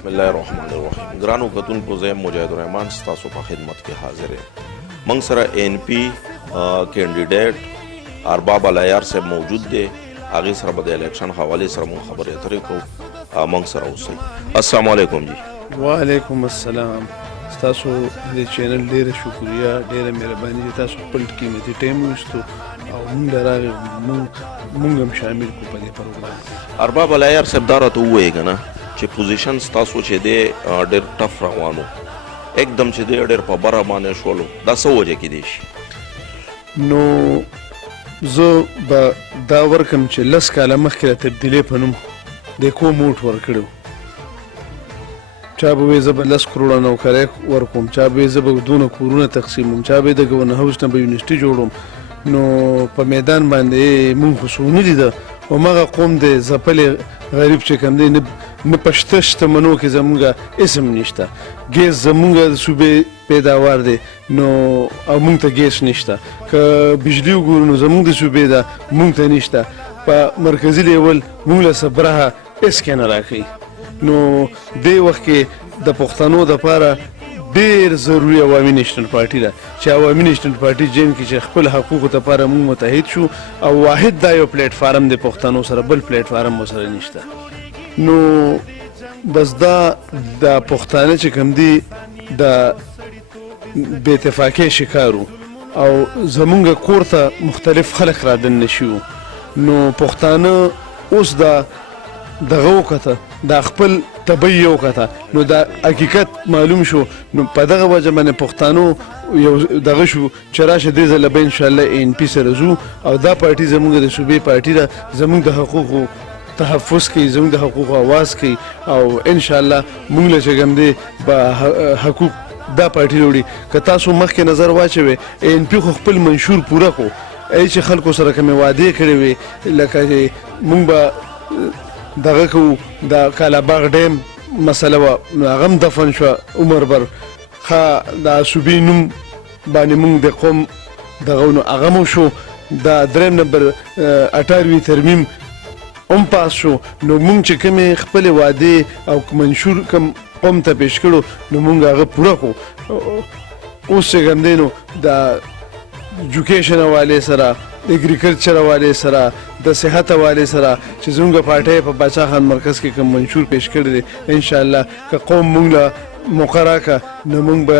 بسم الله الرحمن الرحیم. ګرانو کتونکو زه مجاهد الرحمن ستاسو په خدمت کې حاضر یم. موږ سره NP کینډیډیټ ارباب العیار صاحب موجود دی. هغې سره به د الیکشن حوالې سره موږ خبرې اترې کوو. موږ سره اوسئ. السلام علیکم جی. وعلیکم السلام. ستاسو د چینل ډېره شکریه، ډېره مهرباني چې تاسو خپل قیمتي ټایم وایستو او موږ راغلي موږ هم شامل کړو په دې پروګرام. ارباب العیار صاحب دا راته ووایئ که نه چې پوزیشن ستاسو چې دی ډېر ټف روانو، एकदम چې دی ډېر په بره باندې شولو، دا څه وجه کیدی شي؟ نو زه به دا ورکم چې 10 کاله مخکې د تبدیلۍ په نوم د کوم ووټ ورکړی و. چا به وایي زه به 10 کروړه نوکرۍ ورکوم، چا به وایي زه به دونه کورونه تقسیموم، چا به یې د ګورنر هاوس نه به یونیورسټي جوړوم. نو په میدان باندې مونږ خو څوک نه لیده. هماغه قوم دی ځپلی غریب چې کوم دی، نه په شته شتمنو کې زمونږ اسم نشته. ګیس زمونږ د صوبې پیداوار دی نو او مونږ ته ګیس نشته. که بجلي وګورو نو زمونږ د صوبې ده، مونږ ته نشته. په مرکزي لیول مونږ له صبرهه هېڅ کې نه راکوي. نو دې وخت کې د پښتنو دپاره ډېر ضروري عوامي نیشنل پارټي ده چې عوامي نیشنل پارټي جیم کې چې خپل حقوقو دپاره مونږ متحد شو او واحد دا یو پلیټ فارم دی پښتنو سره، بل پلیټ فارم ورسره نشته. نو بس دا د پښتانه چې کوم دی د بې اتفاقۍ شکار وو او زمونږ کور ته مختلف خلک را دننه شوي. نو پښتانه اوس دغه وکته، دا خپل طبعي وکته، نو دا حقیقت معلوم شو. نو په دغه وجه باندې پښتانو یو دغه شو چې راشه دې ځله به انشاءالله NP سره ځو او دا پارټي زموږ د صوبې پارټي ده، زموږ د حقوقو تحفظ کوي، زموږ د حقوقو آواز کوي او انشاءالله موږ له چې کوم دی به حقوق دا پارټي وړي. که تاسو مخکې نظر واچوئ NP خو خپل منشور پوره کړو. ای چې خلکو سره کومې وعدې کړې وې لکه موږ به دغه کوو د کالاباغ ډیم مسله وه، هغه هم دفن شوه عمر بر. ښه د صوبې نوم باندې موږ د قوم دغه نو هغه مو شو. د 3 نمبر 28 ترمیم هم پاس شو. نو موږ چې کومې خپلې وعدې او منشور کوم قوم ته پیش کړو نو موږ هغه پوره کړو. اوس چې کوم دی نو د ایجوکیشن حوالې سره، د اګریکلچر حوالې سره، د صحت حوالې سره چې زموږ پارټۍ په باچا خان مرکز کې کوم منشور پیش کړی دی، انشاءالله که قوم موږ له موقع راکړه نو موږ به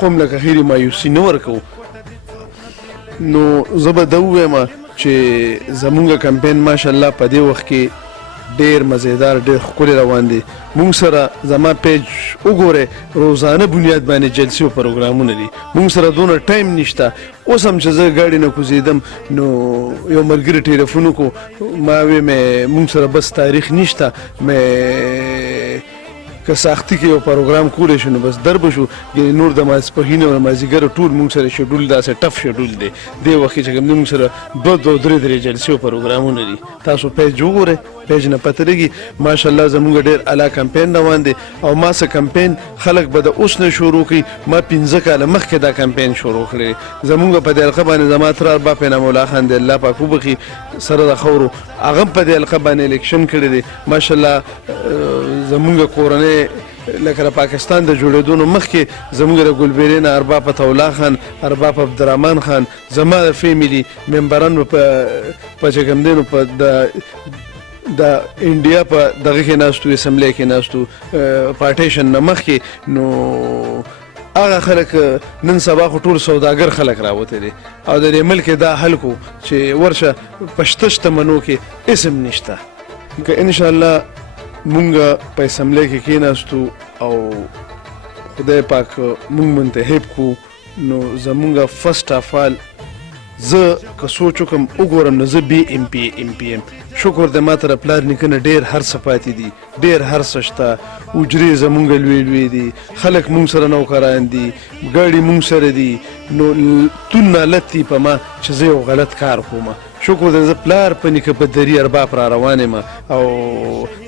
قوم له خیرې مایوسي نه ورکوو. نو زه به دا ووایم چې زموږ کمپین ماشاءالله په دې وخت کې ډېر مزیدار، ډېر ښکلی روان دی. مونږ سره زما پیج وګورئ، روزانه بنیاد باندې جلسې او پروګرامونه دي. مونږ سره دونه ټایم نشته. اوس هم چې زه ګاډي نه کوزېدم نو یو ملګري ټلیفون وکړو، ما ویې مونږ سره بس تاریخ نشته، که ساختي کې یو پروګرام کولی شو نو بس در به شو. یعنې نور د ماسپښین او مازدیګر ټول مونږ سره شیډول داسې ټف شیډول دی. دې وخت کې چې کوم دی مونږ سره 2-3 جلسې او پروګرامونه دي. تاسو پیج وګورئ، پیج نه پته لګي. ماشاءالله زموږ ډېر اعلی کمپین روان دی او ما څه کمپین خلک به د اوس نه شروع کړي. ما 15 کاله مخکې دا کمپین شروع کړی. زموږ په دې حلقه باندې زما تره ارباب انعام الله خان دی، الله پاک وبخي، سره د خورو هغه په دې حلقه باندې الیکشن کړی دی. ماشاءالله زموږ کورنۍ لکه د پاکستان د جوړېدو نه مخکې زموږ د ګلبیرې نه ارباب عطاالله خان، ارباب عبدالرحمن خان، زما د فیملي ممبران په چې کوم دی نو په د انډیا په دغه کې ناستو، اسمبلی کې ناستو، پارټیشن نه مخکې. نو هغه خلک نن سبا خو ټول سوداګر خلک راوتی دي او د دې ملک دا حل کو چې ورشه په شته شتمنو کې اسم نشته. که انشاءالله مونږ په اسمبلی کې کېناستو او خدای پاک مونږ منتخب کو نو زمونږ فرسټ اف آل زه که سوچ وکړم وګورم نو زه BMP شکر د ما تر پلار نیکه ډېر هر څه پاتې دي، ډېر هر څه شته. حجرې زمونږ لوی دي، خلک مونږ سره نوکران دي، ګاډي مونږ سره دي. نو تون نالت دي په ما چې زه یو غلط کار کوم. شکر د زه پلار په نیکه په دري ارباب را روان یم او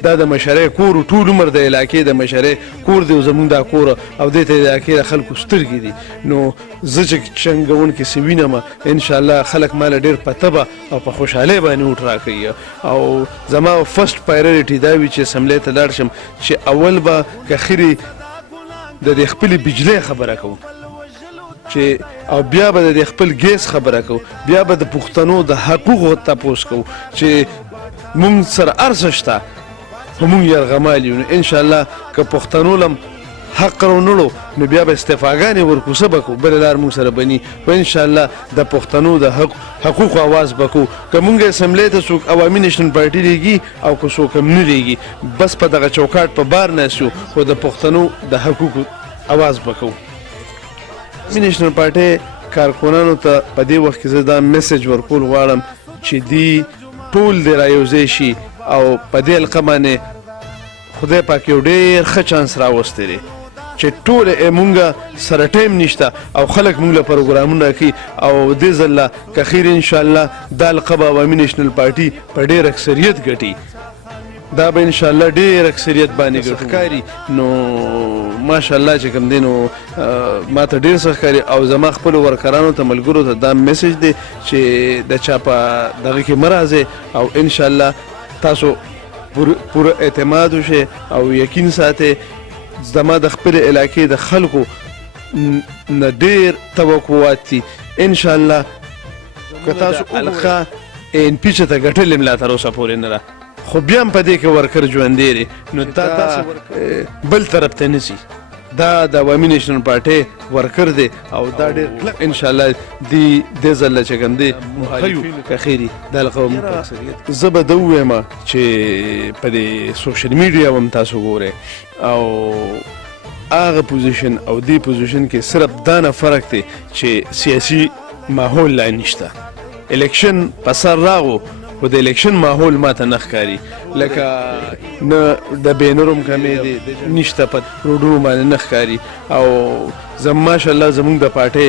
دا د مشرۍ کور ټول عمر د علاقې د مشرۍ کور دی زمونږ دا کور او دې ته د علاقې د خلکو سترګې دي نو زه چې چنګونکې څه وینم انشاءالله خلک ماله ډېر په طبع او په خوشحالۍ باندې ووټ راکوي او زما فرسټ پرایورټي دا وي چې اسمبلۍ ته لاړ شم چې اول به که خیرې د دې خپلې بجلۍ خبره کوم چې او بیا به د خپل ګیس خبره کوو بیا به د پښتنو د حقوقو تپوس کوو چې مونږ سره هر څه شته خو مونږ یرغمال یو نو انشاءالله که پښتنو لم حق راونړو نو بیا به استعفاګانې ورکو څه به کوو بله لار مونږ سره بني خو انشاءالله د پښتنو د حقوقو اواز به کوو که مونږ اسمبلۍ ته څوک عوامي نیشنل پارټي لیږي او که څوک هم نه لیږي بس په دغه چوکاټ په بار ناست یو خو د پښتنو د حقوقو اواز به کوو عوامي نیشنل پارټۍ کارکونانو ته په دې وخت کې زه دا میسج ورکول غواړم چې دی ټول دې رایوځای شي او په دې حلقه باندې خدای پاک یو ډېر ښه چانس راوستی دی چې ټول مونږ سره ټایم نشته او خلک مونږ له پروګرامونه کوي او دې ځل که خیر انشاءالله دا حلقه به عوامي نیشنل پارټي په ډېر اکثریت ګټي دا به انشاءالله ډېر اکثریت باندې ښکاري نو ماشاءالله چې کوم دی نو ما ته ډېر ښه ښکاري او زما خپلو ورکرانو ته ملګرو ته دا میسج دی چې د چا په دغه کې مه راځئ او انشاءالله تاسو پوره اعتماد وشئ او یقین ساتئ زما د خپل علاقې د خلکو نه ډېر توقعات دي انشاءالله که تاسو حلقه ان پی چې ته ګټلې ملا تر اوسه پورې نه ده خو بیا هم په دې کې ورکر ژوندی دی نو تاسو بل طرف ته نسي دا د عوامي نیشنل پارټۍ ورکر دی او دا ډېر کلک انشاءالله دې ځل چې کوم دی ښیو که خیري دا القوم زه به ده ووایم چې په دې سوشل میډیا هم تاسو ګورئ او هغه پوزیشن او دې پوزیشن کې صرف دا نه فرق دی چې سیاسي ماحول لا نشته الیکشن په سر راغو خو د الیکشن ماحول ماته نه ښکاري لکه نه د بینرم کمې دی نشته په روډونو باندې نه ښکاري او ماشاءالله زمونږ د پارټۍ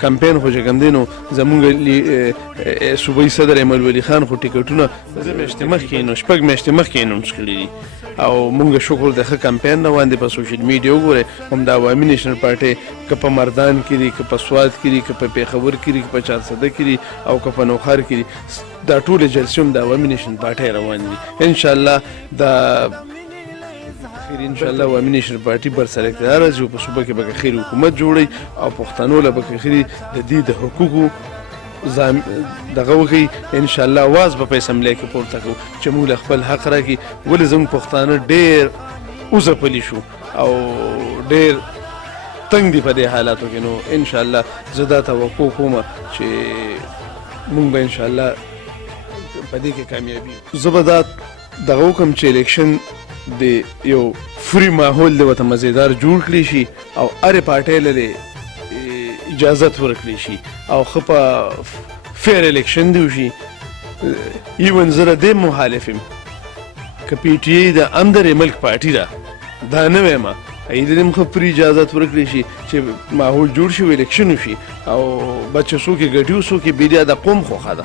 کمپین خو چې کوم دی نو زمونږ صوبایي صدر ایمل ولی خان خو ټکټونه میاشتې مخکې نو 6 میاشتې مخکې اناونس کړي دي او مونږ شکر د ښه کمپین روان دی په سوشل میډیا وګورئ هم د عوامي نیشنل پارټۍ که په مردان کې دي که په سوات کې دي که په پېښور کې دي که په چارسده کې دي او که په نوښار کې دي دا ټولې جلسې هم د عوامي نیشنل پارټۍ روان دي انشاءالله د انشاءالله عوامي نیشنل پارټي بر سر اقتدار راځي او په صوبه کې به خیر حکومت جوړوي او پښتنو له به خیري د دې د حقوقو دغه وکړي انشاءالله اواز به په اسمبلۍ کې پورته کوو چې موږ له خپل حق راکړي ولې زموږ پښتانه ډېر وځپلي شو او ډېر تنګ دي په دې حالاتو کې نو انشاءالله زه دا توقع کوم چې موږ به انشاءالله په دې کې کامیابي زه به دا دغه وکړم چې الیکشن د یو فری ماحول د ورته مزیدار جوړ کړی شي او هرې پارټۍ له اجازت ورکړی شي او ښه په فیر الیکشن دی وشي ایون زه د دې مخالف یم که پی ټي ای د اندر ملک پارټي ده دا نه وایم ایدې هم ښه فری اجازت ورکړی شي چې ماحول جوړ شي الیکشن وشي او بچه څوک یې ګټي څوک یې بیریا د قوم خوښه ده